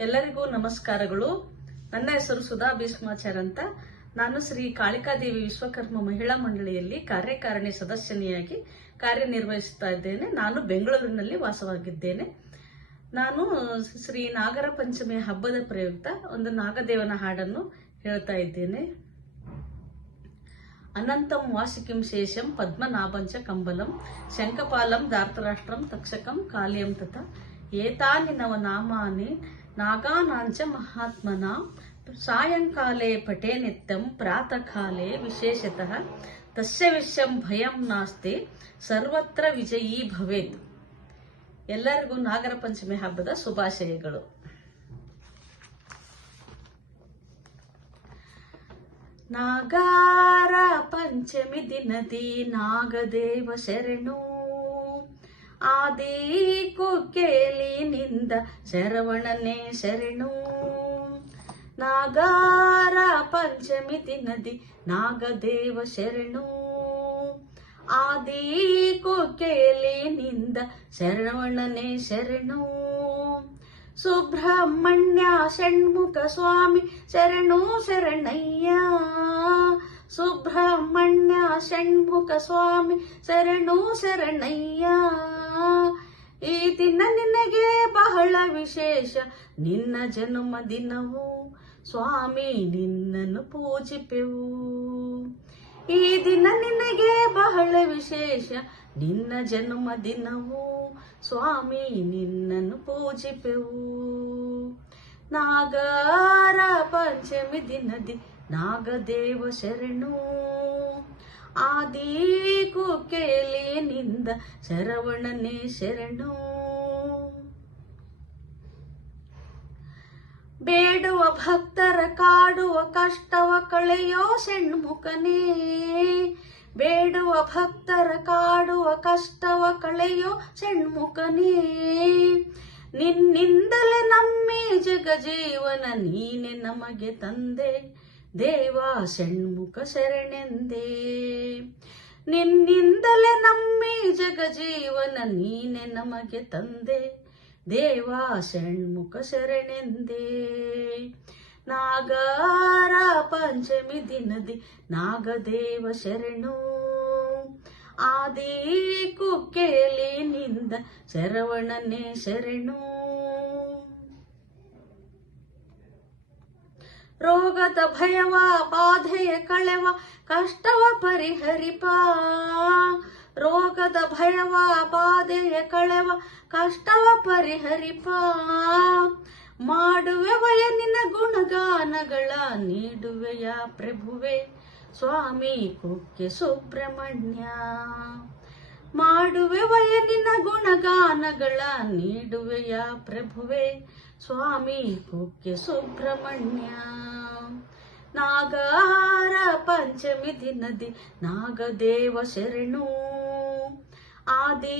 ಎಲ್ಲರಿಗೂ ನಮಸ್ಕಾರಗಳು. ನನ್ನ ಹೆಸರು ಸುಧಾ ಭೀಷ್ಮಾಚಾರ್ ಅಂತ. ನಾನು ಶ್ರೀ ಕಾಳಿಕಾದೇವಿ ವಿಶ್ವಕರ್ಮ ಮಹಿಳಾ ಮಂಡಳಿಯಲ್ಲಿ ಕಾರ್ಯಕಾರಿಣಿ ಸದಸ್ಯನಿಯಾಗಿ ಕಾರ್ಯನಿರ್ವಹಿಸುತ್ತಾ ಇದ್ದೇನೆ. ನಾನು ಬೆಂಗಳೂರಿನಲ್ಲಿ ವಾಸವಾಗಿದ್ದೇನೆ. ನಾನು ಶ್ರೀ ನಾಗರ ಪಂಚಮಿ ಹಬ್ಬದ ಪ್ರಯುಕ್ತ ಒಂದು ನಾಗದೇವನ ಹಾಡನ್ನು ಹೇಳ್ತಾ ಇದ್ದೇನೆ. ಅನಂತಂ ವಾಸಿಕಿಂ ಶೇಷಂ ಪದ್ಮನಾಭಂಚ ಕಂಬಲಂ ಶಂಖಪಾಲಂ ಧಾರ್ತರಾಷ್ಟ್ರಂ ತಕ್ಷಕಂ ಕಾಲಿಯಂ ತಥಾ ಏತಾನಿ ನವ ನಾಮಾನಿ ನಾಗಾನಾಂಚ ಮಹಾತ್ಮನಾ ಸಾಯಂಕಾಲೇ ಪಟೇ ನಿತ್ಯಂ ಪ್ರಾತಃಕಾಲೇ ವಿಶೇಷತಃ ತಸ್ಯ ವಿಶ್ಯಂ ಭಯಂ ನಾಸ್ತಿ ಸರ್ವತ್ರ ವಿಜಯೀ ಭವೇತ್. ಎಲ್ಲರಿಗೂ ನಾಗರ ಪಂಚಮಿ ಹಬ್ಬದ ಶುಭಾಶಯಗಳು. ನಾಗಾರ ಪಂಚಮಿ ದಿನದಿ ನಾಗದೇವ ಶರಣು ಆದಿ ಕುಕ್ಕೇಲಿನಿಂದ ಶರವಣನೆ ಶರಣು. ನಾಗಾರ ಪಂಚಮಿ ದಿನದಿ ನಾಗದೇವ ಶರಣು ಆದಿ ಕುಕ್ಕೇಲಿನಿಂದ ಶರವಣನೆ ಶರಣು. ಸುಬ್ರಹ್ಮಣ್ಯ ಷಣ್ಮುಖ ಸ್ವಾಮಿ ಶರಣು ಶರಣಯ್ಯ. ಸುಬ್ರಹ್ಮಣ್ಯ ಷಣ್ಮುಖ ಸ್ವಾಮಿ ಶರಣು ಶರಣಯ್ಯ. ಈ ದಿನ ನಿನಗೆ ಬಹಳ ವಿಶೇಷ, ನಿನ್ನ ಜನ್ಮ ದಿನವು ಸ್ವಾಮಿ ನಿನ್ನನ್ನು ಪೂಜಿಪೆವು. ಈ ದಿನ ನಿನಗೆ ಬಹಳ ವಿಶೇಷ, ನಿನ್ನ ಜನ್ಮ ದಿನವು ಸ್ವಾಮಿ ನಿನ್ನನ್ನು ಪೂಜಿಪೆವು. ನಾಗರ ಪಂಚಮಿ ದಿನದಿ ನಾಗದೇವ ಶರಣು ಆದಿ ಕುಕ್ಕೇಲಿನಿಂದ ಶರವಣನೆ ಶರಣು. ಬೇಡುವ ಭಕ್ತರ ಕಾಡುವ ಕಷ್ಟವ ಕಳೆಯೋ ಷಣ್ಮುಖನೇ. ಬೇಡುವ ಭಕ್ತರ ಕಾಡುವ ಕಷ್ಟವ ಕಳೆಯೋ ಷಣ್ಮುಖನೇ. ನಿನ್ನಿಂದಲೇ ನಮ್ಮಿ ಜಗ ಜೀವನ ನೀನೆ ನಮಗೆ ತಂದೆ ದೇವ ಷಣ್ಮುಖ ಶರಣೆಂದೇ. ನಿನ್ನಿಂದಲೇ ನಮ್ಮಿ ಜಗ ಜೀವನ ನೀನೆ ನಮಗೆ ತಂದೆ ದೇವ ಷಣ್ಮುಖ ಶರಣೆಂದೇ. ನಾಗರ ಪಂಚಮಿ ದಿನದಿ ನಾಗದೇವ ಶರಣು ಆದಿ ಕುಕ್ಕೇಲಿನಿಂದ ಶರವಣನೆ ಶರಣು. ರೋಗದ ಭಯವ ಬಾಧೆಯ ಕಳೆವ ಕಷ್ಟವ ಪರಿಹರಿಪ. ರೋಗದ ಭಯವ ಬಾಧೆಯ ಕಳೆವ ಕಷ್ಟವ ಪರಿಹರಿಪ. ಮಾಡುವೆವಯ ನಿನ್ನ ಗುಣಗಾನಗಳ ನೀಡುವೆಯ ಪ್ರಭುವೆ ಸ್ವಾಮಿ ಕುಕ್ಕೆ ಸುಬ್ರಹ್ಮಣ್ಯ. ಮಾಡುವೆವಯ ನಿನ್ನ ಗುಣಗಾನಗಳ ನೀಡುವೆಯ ಪ್ರಭುವೆ ಸ್ವಾಮಿ ಕುಕ್ಕೆ ಸುಬ್ರಹ್ಮಣ್ಯ. ನಾಗರ ಪಂಚಮಿ ದಿನದಿ ನಾಗದೇವ ಶರಣು ಆದಿ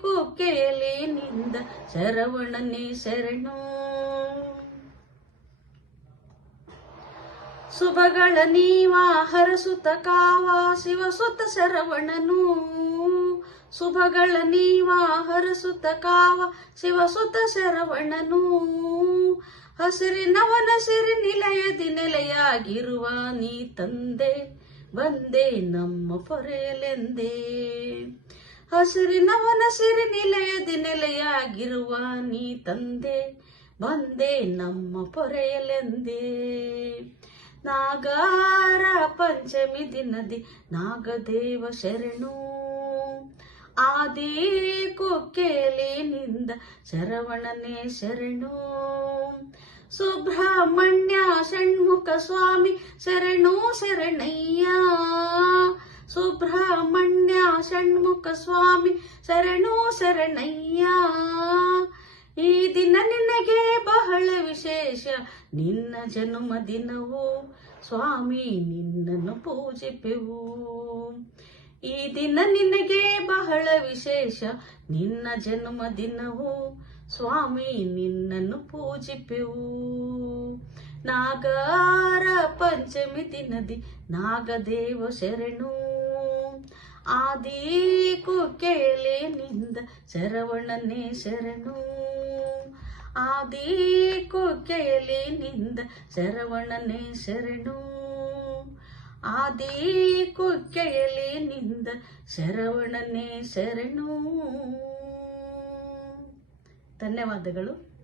ಕುಕ್ಕೇಲಿನಿಂದ ಶರವಣನೆ ಶರಣು. ಶುಭಗಳ ನೀವ ಹರಸುತ್ತ ಕಾವ ಶಿವಸುತ್ತ ಶರವಣನು. ಶುಭಗಳ ನೀವ ಹರಸುತ್ತ ಕಾವ ಶಿವಸುತ್ತ ಶರವಣನು. ಹಸಿರಿನವನ ಸಿರಿ ನಿಲಯದಿ ನೆಲೆಯಾಗಿರುವ ನೀ ತಂದೆ ಬಂದೆ ನಮ್ಮ ಪೊರೆಯಲೆಂದೇ. ಹಸಿರಿನವನ ಸಿರಿ ನಿಲಯದಿ ನೆಲೆಯಾಗಿರುವ ನೀ ತಂದೆ ಬಂದೆ ನಮ್ಮ ಪೊರೆಯಲೆಂದೇ. ನಾಗರ ಪಂಚಮಿ ದಿನದಿ ನಾಗದೇವ ಶರಣು ಆದಿ ಕುಕ್ಕೇಲಿನಿಂದ ಶರವಣನೆ ಶರಣು. ಸುಬ್ರಹ್ಮಣ್ಯ ಷಣ್ಮುಖ ಸ್ವಾಮಿ ಶರಣು ಶರಣಯ್ಯ. ಸುಬ್ರಹ್ಮಣ್ಯ ಷಣ್ಮುಖ ಸ್ವಾಮಿ ಶರಣು ಶರಣಯ್ಯ. ಈ ದಿನ ನಿನಗೆ ಬಹಳ ವಿಶೇಷ, ನಿನ್ನ ಜನ್ಮ ದಿನವು ಸ್ವಾಮಿ ನಿನ್ನನ್ನು ಪೂಜಿಪೆವು. ಈ ದಿನ ನಿನಗೆ ಬಹಳ ವಿಶೇಷ, ನಿನ್ನ ಜನ್ಮ ದಿನವು ಸ್ವಾಮಿ ನಿನ್ನನ್ನು ಪೂಜಿಪೆವು. ನಾಗರ ಪಂಚಮಿ ದಿನದಿ ನಾಗದೇವ ಶರಣು ಆದಿ ಕುಕ್ಕೇಲಿನಿಂದ ಶರವಣನೆ ಶರಣು. ಆದಿ ಕುಕ್ಕೆಯಲ್ಲಿ ನಿಂದ ಶರವಣನೇ ಶರಣು. ಆದಿ ಕುಕ್ಕೆಯಲ್ಲಿ ನಿಂದ ಶರವಣನೇ ಶರಣು. ಧನ್ಯವಾದಗಳು.